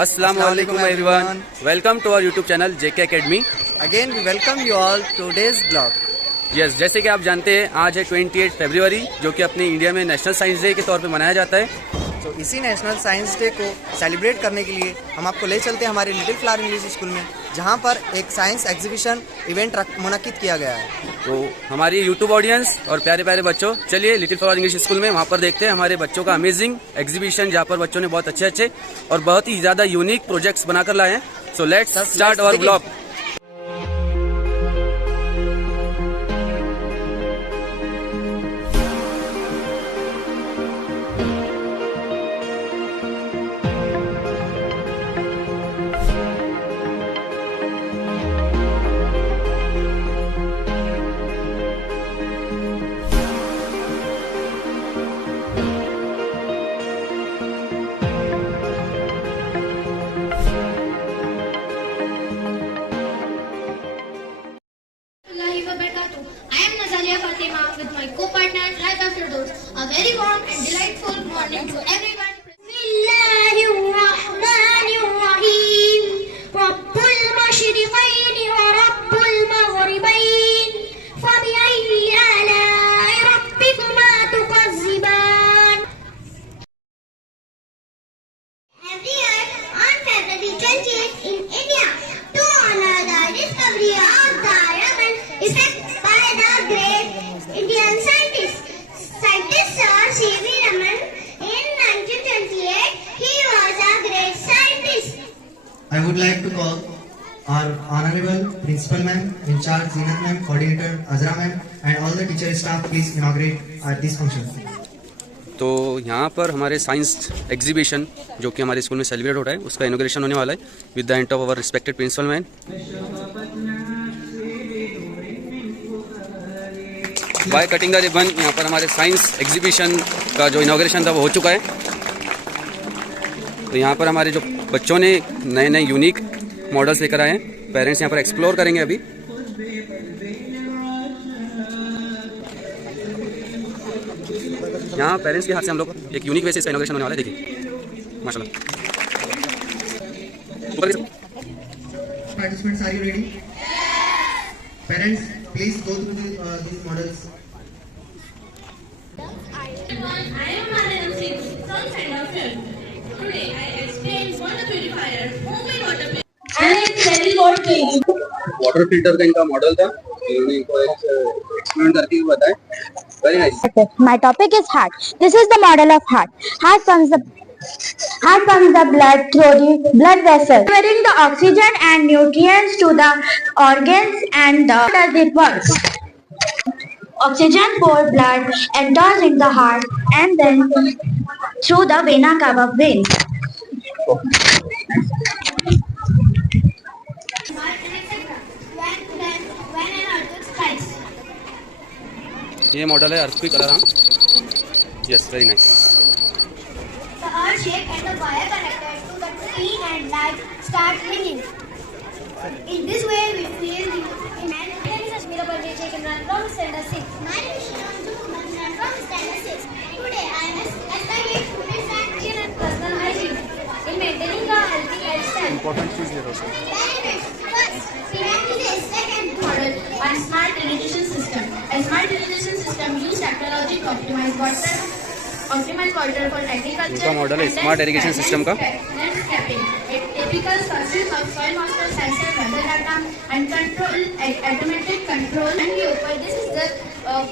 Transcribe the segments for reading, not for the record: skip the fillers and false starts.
Assalamualaikum everyone. Welcome to our YouTube channel JK Academy. Again we welcome you all to today's blog. Yes जैसे कि आप जानते हैं आज है 28 फरवरी जो कि अपने इंडिया में नेशनल साइंस डे के तौर पे मनाया जाता है। तो इसी नेशनल साइंस डे को सेलिब्रेट करने के लिए हम आपको ले चलते हैं हमारे लिटिल फ्लावर इंग्लिश स्कूल में, जहां पर एक साइंस एग्जीबिशन इवेंट मुनक्किद किया गया है। तो हमारी यूट्यूब ऑडियंस और प्यारे प्यारे बच्चों, चलिए लिटिल फ्लावर इंग्लिश स्कूल में वहाँ पर देखते हैं हमारे बच्चों का अमेजिंग एग्जीबिशन, जहाँ पर बच्चों ने बहुत अच्छे और बहुत ही ज़्यादा यूनिक प्रोजेक्ट्स बनाकर लाए हैं। So let's start our blog. With my co-partner Raisa Firdaus. A very warm and delightful morning to everyone. Bismillahirrahmanirrahim. Rabbul mashriqayn wa Rabbul maghribayn. Fabi'ayyi ala'i rabbikuma tukazziban. Every year on February 28th in India to honor the discovery of the diamond effect by the great Indian scientist Sir C.V. Raman. In 1928, he was a great scientist. I would like to call our honorable principal ma'am, in charge Zinat ma'am, coordinator Azra ma'am, and all the teacher staff please inaugurate at this function. तो यहाँ पर हमारे science exhibition जो कि हमारे school में celebrate हो रहा है उसका इनॉग्रेशन होने वाला है with the help of our respected principal man. By cutting the ribbon यहाँ पर हमारे साइंस एग्जीबिशन का जो इनॉग्रेशन था वो हो चुका है। तो यहाँ पर हमारे जो बच्चों ने नए यूनिक मॉडल्स लेकर आए हैं, पेरेंट्स यहाँ पर एक्सप्लोर करेंगे अभी। यहाँ पेरेंट्स के हाथ से हम लोग एक यूनिक वे से इसका इनॉग्रेशन होने वाला है। देखिए माशाल्लाह। Participants, are you ready? Parents, please go through these models. I am Madam Singh, son of film. Today I explain water purifier, homemade water purifier, and very good things. Water filter का इनका model था, इन्होंने इनको experiment करके बताया। Very nice. My topic is heart. This is the model of heart. Heart pumps the blood through the blood vessel, delivering the oxygen and nutrients to the organs and the pulse. Oxygen for blood enters in the heart and then through the vena cava vein. When an earthquake strikes. ये model है earthquake alarm. Yes very nice. The earth shake and the wire connected to the tree and light start ringing. In this way, we feel the impact. My name is Ashmira Pardeshi, Imran from Standard 6. My name is Shiram Imran from Standard 6. Today, I am studying food sanitation and personal hygiene in maintaining a healthy lifestyle. Important चीज ले रहा हूँ। Benefits. First, Siemens is a second model on smart irrigation system. A smart irrigation system uses technology to optimize water for agriculture. इनका model है smart irrigation system का। Landscaping. It typical sources of soil moisture sensor, weather data, and control, automatic control. And we open. This is the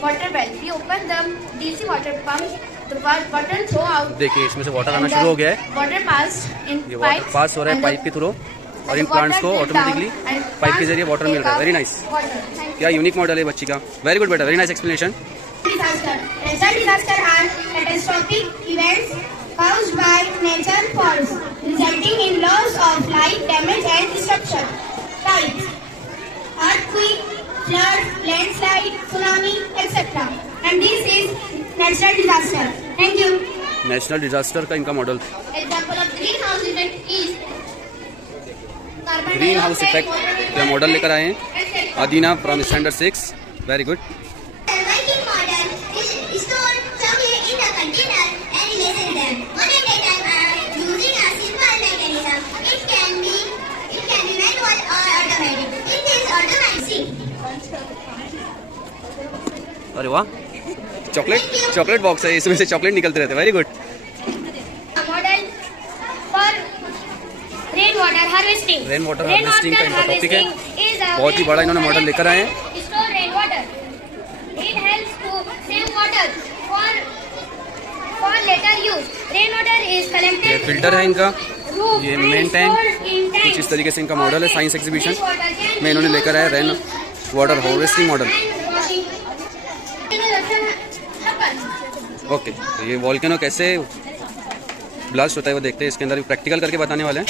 water well. We open the DC water pump. The water throw out. देखिए इसमें से water आना शुरू हो गया है। Water pass in ये water पास हो रहा है पाइप के थ्रू और इन प्लांट्स को ऑटोमेटिकली पाइप के जरिए वाटर मिल रहा है। Very nice. क्या यूनिक मॉडल है बच्ची का। वेरी गुड बेटा, very nice explanation. Disaster. Natural disaster are catastrophic events caused by natural force, resulting in loss of life, damage and destruction. Types: earthquake, flood, landslide, tsunami, etc. And this is natural disaster. Thank you. National disaster का इनका model. Example of greenhouse effect is carbon green house dioxide, effect का model लेकर आए हैं अदीना from standard 6। Very good. Working model is stored somewhere in the container and listen them. One at a time using a simple mechanism. अरे वाह, chocolate box है, इसमें से chocolate निकलते रहते हैं। Very good. Model for rain water harvesting का इनका टॉपिक है। बहुत ही बड़ा इन्होंने मॉडल लेकर आए हैं। Store rain water, it helps to save water for later use. Rain water is collected. ये फिल्टर है इनका, ये मेन टैंक। कुछ इस तरीके से इनका मॉडल है साइंस एग्जीबिशन में इन्होंने लेकर आया rain water harvesting model. Okay, तो ये वॉल्केनो कैसे ब्लास्ट होता है वो देखते हैं। इसके अंदर प्रैक्टिकल करके बताने वाले हैं।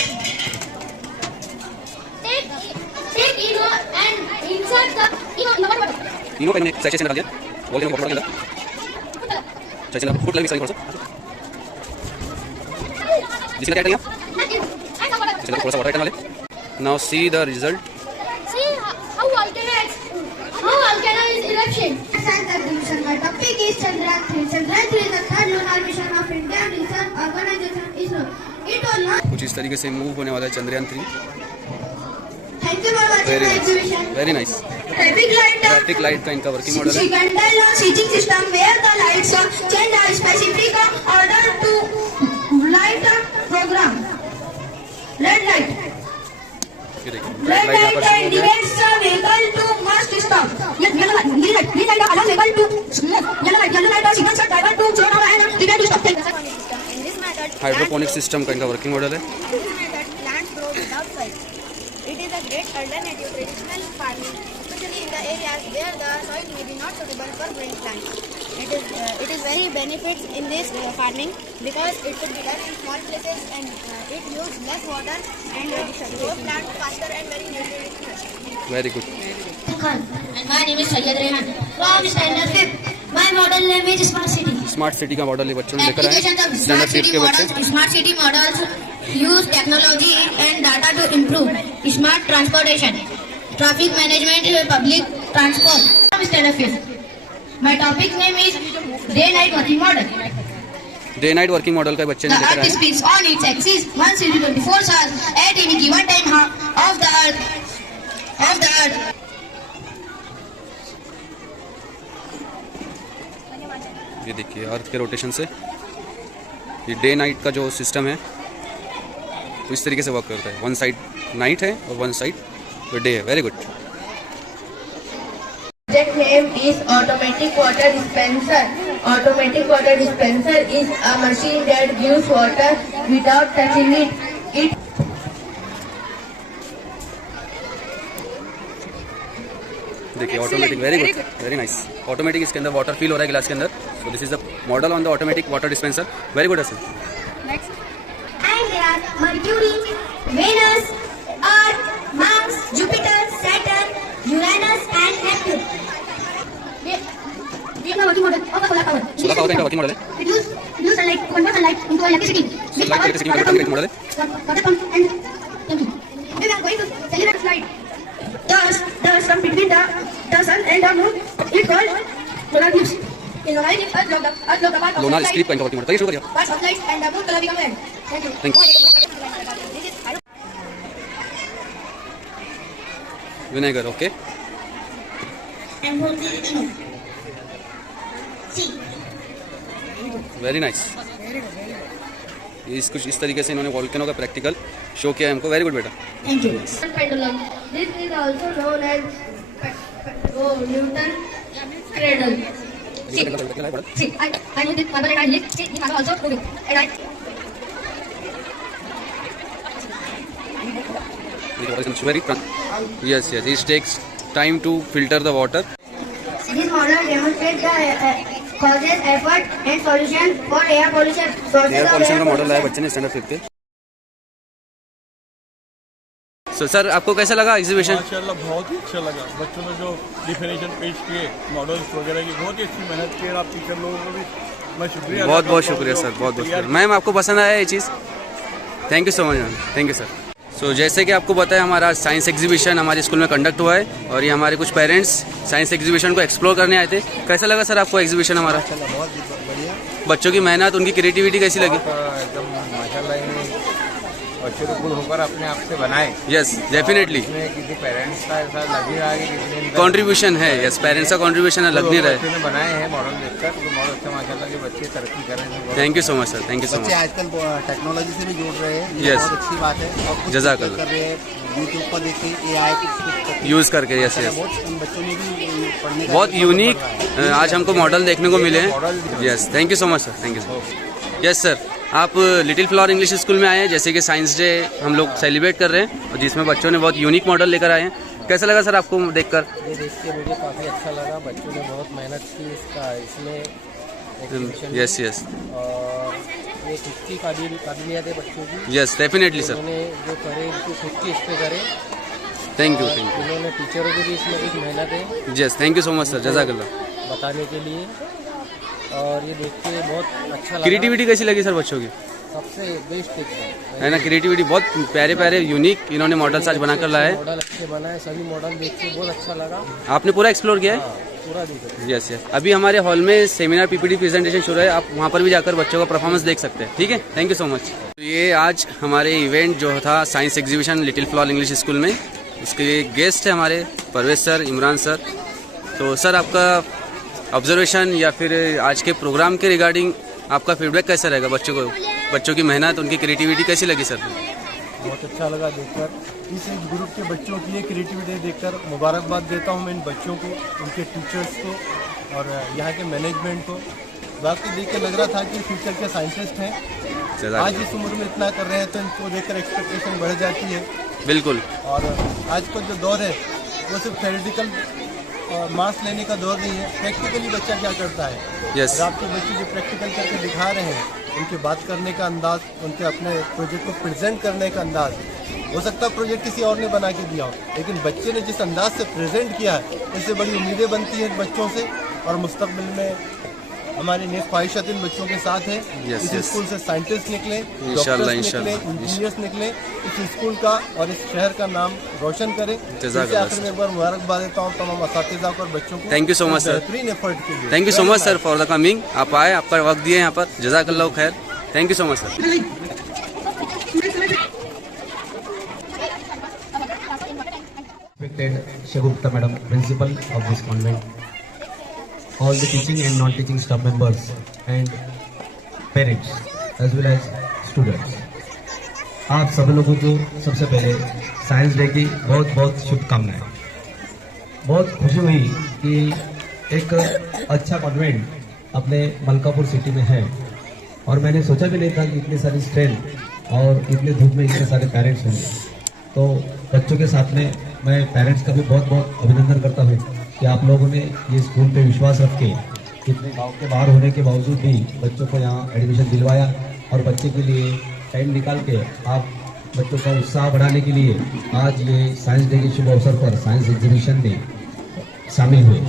इनो का इन्होंने सैचे से निकाल दिया वॉल्केनो के अंदर। सैचे में फुट लगी सारी थोड़ा सा, जिसका क्या करेंगे थोड़ा सा वाटर करने वाले। Now see the result. See how volcano is eruption. Science exhibition का topic is Chandrayaan-3. Chandrayaan-3 is the third lunar mission of Indian Research Organization (ISRO). It was launched. कुछ इस तरीके से मूव होने वाला है Chandrayaan-3. Thank you for watching the exhibition. Very nice. Traffic light का इनका वर्किंग मॉडल है। Secondary switching system where the lights change a specific order to light program. Red light. ये देखिए Red लाइट यहाँ light पर शुरू हो गया है। indicates the vehicle to must stop. Yellow light allows vehicle to move. Yellow light signals the driver to slow down and prepare to stop. In this method, hydroponic system का इनका working model है। plants grow without soil. It is a great alternative to traditional farming, especially in the areas where the soil may be not suitable for growing plants. It is very benefits in this farming because it could be done in small places and it uses less water and grows plants faster and very nutritious. Very good. And my name is Sayyid Rehan from Standard 5. My model name is Smart City. Smart city का model ये बच्चों ने लेकर आए Application of standard Smart 5 City के बच्चे। models. Smart City models use technology and data to improve smart transportation, traffic management, public transport. From Standard 5. My topic name is Day-Night Working Model. Day night working model का बच्चे The ने लेकर Earth आए। spins on its axis 124 hours at any given time of the Earth. ये देखिए अर्थ के rotation से ये डे नाइट का जो सिस्टम है तो इस तरीके से वर्क करता है। वन साइड नाइट है और वन साइड डे है। Very good. Project name is automatic water dispenser. Automatic water dispenser is a machine that gives water without touching it. देखिए automatic, very good, very nice. Automatic इसके अंदर water fill हो रहा है गिलास के अंदर। So this is the model on the automatic water dispenser. Very good sir. And there are Mercury, Venus, Earth, Mars, Jupiter, Saturn, Uranus, and Neptune. We have a working model of a solar power. Solar power का इनका working model है। It use sunlight to convert sunlight into electricity. Sunlight electricity में convert करने का model है। Water pump and chemistry. We are going to celebrate flight. Thus from between the sun and the moon, it called lunar eclipse. In lunar eclipse, Earth locked the path of Lonar sunlight. Script का इनका working model. चलिए शुरू करिए। Parts of light and the moon color become red. Thank you. Thank you. Vinegar, okay. And hold the eno. See. Very nice. कुछ इस तरीके से इन्होंने वॉल्केनो का प्रैक्टिकल शो किया है हमको। वेरी गुड बेटा। Thank you. Pendulum. This is also known as Newton cradle. See, I know this marble and I lift. See, this marble also do it. And I. Very yes, it takes time to filter the water. This model demonstrates the causes, effort, and solution for air pollution. Sources air of pollution air का model लाया pollution. बच्चे ने standard 5 के। So sir आपको कैसा लगा exhibition? माशाल्लाह बहुत ही अच्छा लगा। बच्चों ने जो डिफिनेशन पेश किए मॉडल्स वगैरह की बहुत ही अच्छी मेहनत की। आप टीचर लोगों को भी मैं शुक्रिया बहुत बहुत शुक्रिया सर, बहुत बहुत शुक्रिया। मैम आपको पसंद आया ये चीज़? Thank you so much ma'am, thank you sir. So जैसे कि आपको पता है हमारा साइंस एग्जीबिशन हमारे स्कूल में कंडक्ट हुआ है और ये हमारे कुछ पेरेंट्स साइंस एग्जीबिशन को एक्सप्लोर करने आए थे। कैसा लगा सर आपको एग्जीबिशन हमारा? बहुत बढ़िया। बच्चों की मेहनत, उनकी क्रिएटिविटी कैसी लगी? एकदम माशाल्लाह बच्चे तो खुद होकर अपने आप से बनाए। यस डेफिनेटली इसमें किसी पेरेंट्स का ऐसा लग ही रहा है कि किसी ने कंट्रीब्यूशन है। यस पेरेंट्स का कंट्रीब्यूशन है, लग नहीं रहा है। बच्चों ने बनाए हैं मॉडल देखकर, तो बहुत अच्छा माशाल्लाह के बच्चे तरक्की कर रहे हैं। Thank you so much sir, thank you सो बच्चे मच। आजकल टेक्नोलॉजी से भी जुड़ रहे हैं, ये Yes. बहुत अच्छी बात है। और कुछ जज़ाकल्लाह। कर रहे हैं यूट्यूब पर देख के AI कुछ यूज़ करके। यस यस बहुत उन बच्चों ने भी पढ़ने का बहुत भी यूनिक बढ़ रहा है। आज हमको मॉडल देखने को मिले हैं। Yes thank you so much sir, thank you so much. Yes sir, आप लिटिल फ्लावर इंग्लिश स्कूल में आए हैं, जैसे कि साइंस डे हम लोग सेलिब्रेट कर रहे हैं और जिसमें बच्चों ने बहुत यूनिक मॉडल लेकर आए हैं। कैसा लगा सर आपको देखकर? ये देख के मुझे काफ़ी अच्छा लगा। बच्चों ने बहुत मेहनत की इसमें एग्जीबिशन में। यस यस और ये खुद की काबिलियत है बच्चों की। यस डेफिनेटली सर, उन्होंने जो करे इनको खुद की इस पे करे। थैंक यू और थैंक इन्होंने टीचरों की भी इसमें कुछ मेहनत है यू। Yes thank you so much sir, जज़ाकल्लाह। बताने के लिए। और ये देख के बहुत अच्छा लगा। क्रिएटिविटी कैसी लगी सर बच्चों की? सबसे बेस्ट है ना, क्रिएटिविटी बहुत प्यारे प्यारे यूनिक इन्होंने मॉडल्स आज बनाकर लाए हैं। मॉडल अच्छे बनाए, सभी मॉडल देख के बहुत अच्छा लगा। आपने पूरा एक्सप्लोर किया है? पूरा देख। यस यस, अभी हमारे हॉल में सेमिनार पीपीटी प्रेजेंटेशन शुरू है, आप वहाँ पर भी जाकर बच्चों का परफॉर्मेंस देख सकते हैं। ठीक है, थैंक यू सो मच। ये आज हमारे इवेंट जो था science exhibition little flower English school में, उसके गेस्ट है हमारे परवेज सर, इमरान सर। तो सर आपका ऑब्जर्वेशन या फिर आज के प्रोग्राम के रिगार्डिंग आपका फीडबैक कैसा रहेगा? बच्चों की मेहनत, उनकी क्रिएटिविटी कैसी लगी सर? बहुत अच्छा लगा देखकर। इस एज ग्रुप के बच्चों की ये क्रिएटिविटी देखकर मुबारकबाद देता हूँ मैं इन बच्चों को, उनके टीचर्स को और यहाँ के मैनेजमेंट को। बाकी देख के लग रहा था कि फ्यूचर के साइंटिस्ट हैं। आज इस उम्र में इतना कर रहे हैं तो इनको देखकर एक्सपेक्टेशन बढ़ जाती है। बिल्कुल। और आज का जो दौर है वो सिर्फ थ्योरेटिकल मार्क्स लेने का दौर नहीं है, प्रैक्टिकली बच्चा क्या करता है। Yes. और आपके बच्चे जो प्रैक्टिकल करके दिखा रहे हैं, उनके बात करने का अंदाज, उनके अपने प्रोजेक्ट को प्रेजेंट करने का अंदाज, हो सकता है प्रोजेक्ट किसी और ने बना के दिया हो, लेकिन बच्चे ने जिस अंदाज से प्रेजेंट किया है उससे बड़ी उम्मीदें बनती हैं बच्चों से। और मुस्तकबिल में हमारी नेक ख्वाहिशात इन बच्चों के साथ है। Yes, इस yes. स्कूल से साइंटिस्ट निकले, इंशाल्लाह, डॉक्टर्स निकले, इंजीनियर्स निकले, इस स्कूल का और इस शहर का नाम रोशन करे। जज़ाकल्लाह आखिर में एक बार मुबारकबाद देता हूँ तमाम असातिज़ा को और बच्चों को। Thank you so much sir, बेहतरीन एफर्ट के लिए। Thank you so much sir for the coming. आप आए, आपका वक्त दिए यहाँ पर, जज़ाकल्लाह खैर। Thank you so much sir. Respected Shagupta Madam, Principal of this convent, all the teaching and non-teaching staff members and parents as well as students, आप सब लोगों को सबसे पहले साइंस डे की बहुत बहुत शुभकामनाएं। बहुत खुशी हुई कि एक अच्छा कॉन्वेंट अपने मलकापुर सिटी में है और मैंने सोचा भी नहीं था कि इतनी सारी स्ट्रेंथ और इतने धूप में इतने सारे पेरेंट्स होंगे। तो बच्चों के साथ में मैं पेरेंट्स का भी बहुत बहुत अभिनंदन करता हूँ कि आप लोगों ने ये स्कूल पे विश्वास रख के इतने गाँव के बाहर होने के बावजूद भी बच्चों को यहाँ एडमिशन दिलवाया और बच्चे के लिए टाइम निकाल के आप बच्चों का उत्साह बढ़ाने के लिए आज ये साइंस डे के शुभ अवसर पर साइंस एग्जीबिशन में शामिल हुए।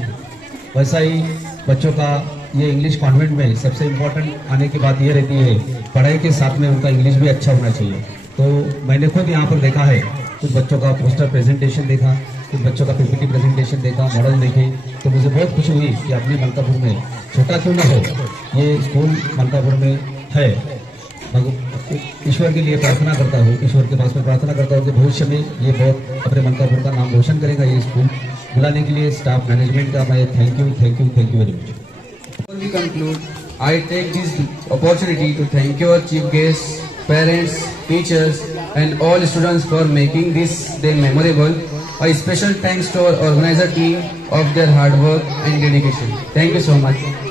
वैसा ही बच्चों का ये इंग्लिश कॉन्वेंट में सबसे इम्पोर्टेंट आने की बात ये रहती है, पढ़ाई के साथ में उनका इंग्लिश भी अच्छा होना चाहिए। तो मैंने खुद यहाँ पर देखा है, कुछ बच्चों का पोस्टर प्रेजेंटेशन देखा, कुछ बच्चों का पीपीटी प्रेजेंटेशन देखा, मॉडल देखे, तो मुझे बहुत खुशी हुई कि अपने मलकापुर में, छोटा क्यों ना हो, ये स्कूल मलकापुर में है। ईश्वर के लिए प्रार्थना करता हूँ, ईश्वर के पास में प्रार्थना करता हूँ कि भविष्य में ये बहुत अपने मलकापुर का नाम रोशन करेगा। ये स्कूल बुलाने के लिए स्टाफ मैनेजमेंट का मैं thank you very much. Before we conclude, I take this opportunity to thank your chief guests, parents, teachers and all students for making this day memorable. A special thanks to our organizer team of their hard work and dedication. Thank you so much.